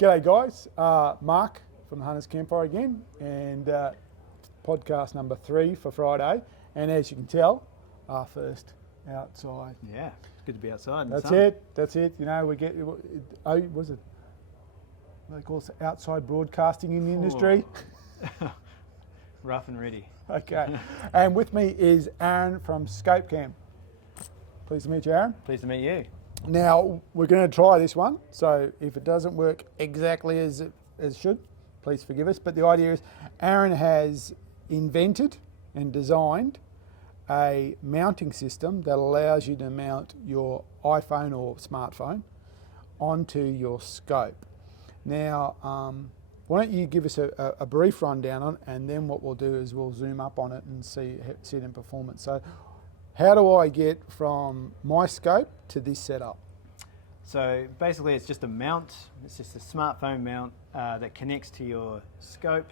G'day guys, Mark from the Hunters Campfire again, and podcast number 3 for Friday. And as you can tell, our first outside. Yeah, it's good to be outside. In That's the sun. it. That's it. You know, we get. Oh, was it? They call it outside broadcasting in the industry. Rough and ready. Okay. And with me is Aaron from Skopecam. Pleased to meet you, Aaron. Pleased to meet you. Now, we're going to try this one, so if it doesn't work exactly as it should, please forgive us. But the idea is Aaron has invented and designed a mounting system that allows you to mount your iPhone or smartphone onto your scope. Now, why don't you give us a brief rundown on it, and then what we'll do is we'll zoom up on it and see it in performance. So, how do I get from my scope to this setup? So basically it's just a mount, it's just a smartphone mount that connects to your scope.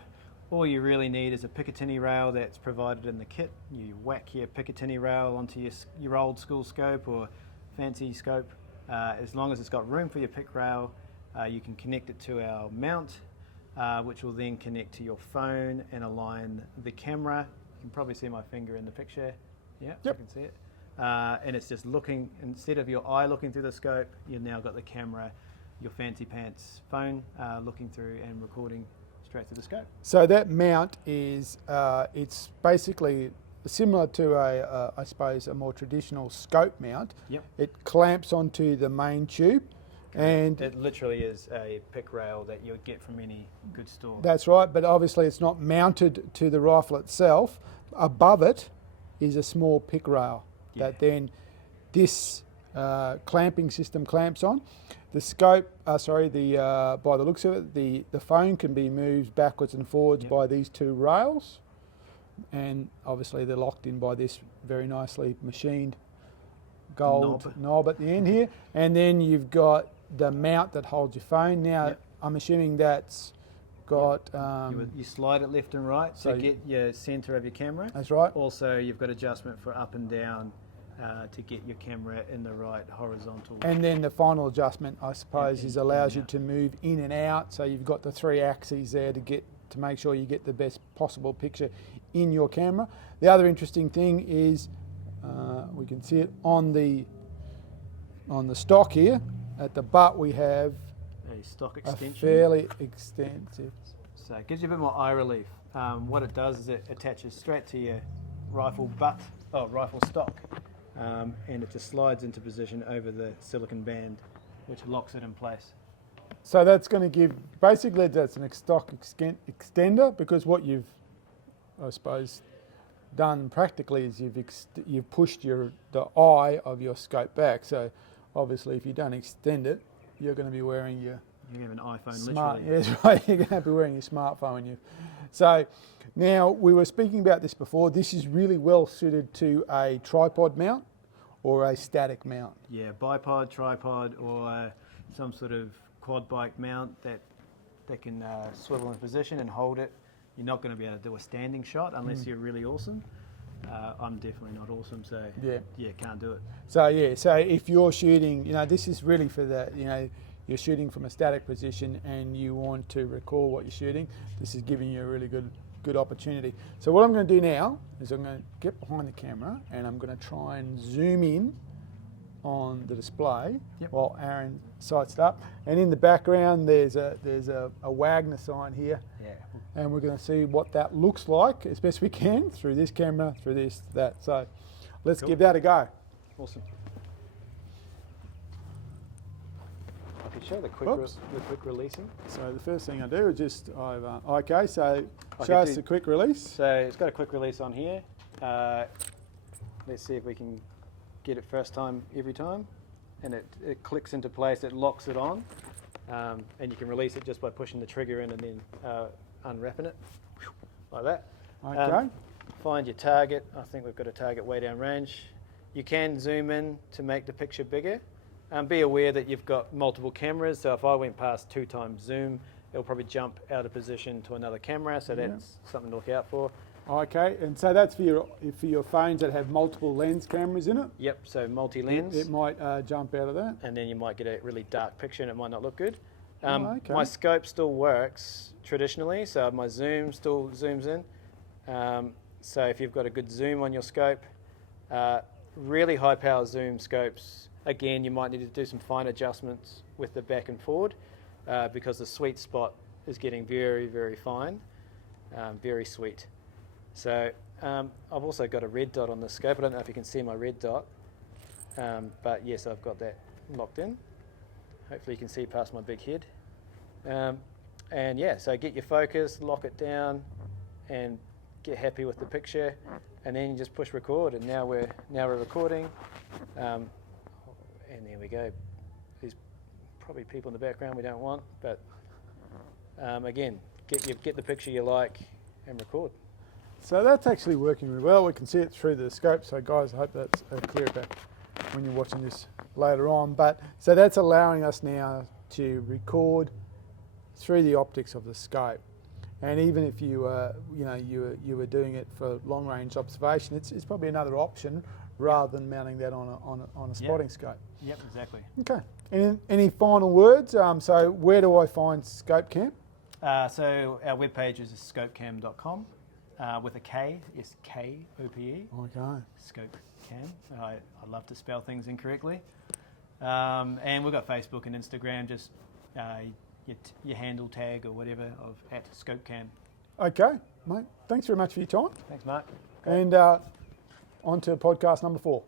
All you really need is a Picatinny rail that's provided in the kit. You whack your Picatinny rail onto your old school scope or fancy scope. As long as it's got room for your pic rail, you can connect it to our mount, which will then connect to your phone and align the camera. You can probably see my finger in the picture. Yeah, yep. You can see it. And it's just looking, instead of your eye looking through the scope, you've now got the camera, your fancy pants phone looking through and recording straight through the scope. So that mount is, it's basically similar to I suppose, a more traditional scope mount. Yep. It clamps onto the main tube. And it literally is a pic rail that you'll get from any good store. That's right, but obviously it's not mounted to the rifle itself. Above it is a small pic rail that then this clamping system clamps on. The scope, by the looks of it, the phone can be moved backwards and forwards by these two rails, and obviously they're locked in by this very nicely machined gold knob at the end here. And then you've got the mount that holds your phone. Now, I'm assuming that's got... you slide it left and right to get your centre of your camera. That's right. Also, you've got adjustment for up and down to get your camera in the right horizontal. And then the final adjustment, I suppose, is allows you to move in and out. So you've got the 3 axes there to make sure you get the best possible picture in your camera. The other interesting thing is we can see it on the stock here. At the butt we have a stock extension. A fairly extensive. So it gives you a bit more eye relief. What it does is it attaches straight to your rifle stock, and it just slides into position over the silicon band, which locks it in place. So that's going to give, basically that's an stock extender, because what you've, I suppose, done practically is you've pushed the eye of your scope back. So obviously if you don't extend it, you're going to be wearing your... You have an iPhone, literally. Yes, right. You're going to be wearing your smartphone. So now, we were speaking about this before. This is really well suited to a tripod mount or a static mount. Yeah, bipod, tripod, or some sort of quad bike mount that can swivel in position and hold it. You're not going to be able to do a standing shot unless you're really awesome. I'm definitely not awesome, so can't do it. So if you're shooting, this is really for the, you're shooting from a static position and you want to record what you're shooting, this is giving you a really good opportunity. So what I'm going to do now is I'm going to get behind the camera and I'm going to try and zoom in on the display while Aaron sights it up. And in the background there's a Wagner sign here. Yeah. And we're going to see what that looks like as best we can through this camera, through this, that. So let's give that a go. Awesome. I can show the quick releasing. So the first thing I do is just, so show us the quick release. So it's got a quick release on here. Let's see if we can get it first time every time. And it clicks into place, it locks it on. And you can release it just by pushing the trigger in and then unwrapping it, like that. Okay. Find your target. I think we've got a target way down range. You can zoom in to make the picture bigger. Be aware that you've got multiple cameras, so if I went past 2 times zoom, it'll probably jump out of position to another camera, so that's something to look out for. Okay, and so that's for your phones that have multiple lens cameras in it? Yep, so multi-lens. It might jump out of that. And then you might get a really dark picture and it might not look good. Okay. My scope still works traditionally, so my zoom still zooms in. So if you've got a good zoom on your scope, really high power zoom scopes, again, you might need to do some fine adjustments with the back and forward because the sweet spot is getting very, very fine, very sweet. So I've also got a red dot on the scope. I don't know if you can see my red dot, but yes, I've got that locked in. Hopefully you can see past my big head. And yeah, so get your focus, lock it down, and get happy with the picture, and then you just push record, and now we're recording. And there we go. There's probably people in the background we don't want, but again, get the picture you like and record. So that's actually working really well. We can see it through the scope. So guys, I hope that's clear back when you're watching this later on. But so that's allowing us now to record through the optics of the scope. And even if you were doing it for long range observation, it's probably another option rather than mounting that on a spotting scope. Yep, exactly. Okay. Any final words? So where do I find Skopecam? So our webpage is skopecam.com with a K, S-K-O-P-E. Okay. Skopecam. I love to spell things incorrectly. And we've got Facebook and Instagram, just your handle tag or whatever of @Skopecam. Okay, mate. Thanks very much for your time. Thanks, Mark. And on to podcast number 4.